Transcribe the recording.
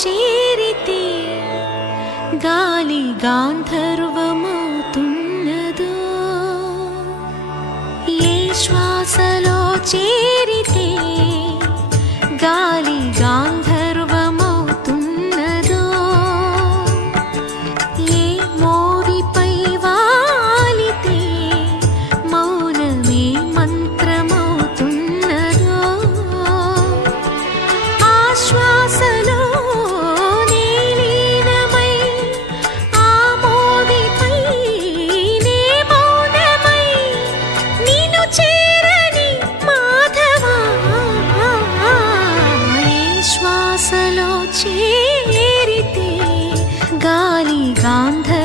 చేరితే గాలి గాంధర్వమవుతున్నదో, ఏ శ్వాసలో చేరితే గాలి గాంధర్వమవుతున్నదో, ఏ మోవిపై వాలితే మౌనమే మంత్రమవుతున్నదో, ఆ శ్వాసలో లీనమై ఆ మోవిపై నే మౌనమై నిన్ను చేరని మాధవా, ఏ శ్వాసలో చేరితే గాలి గాంధర్వ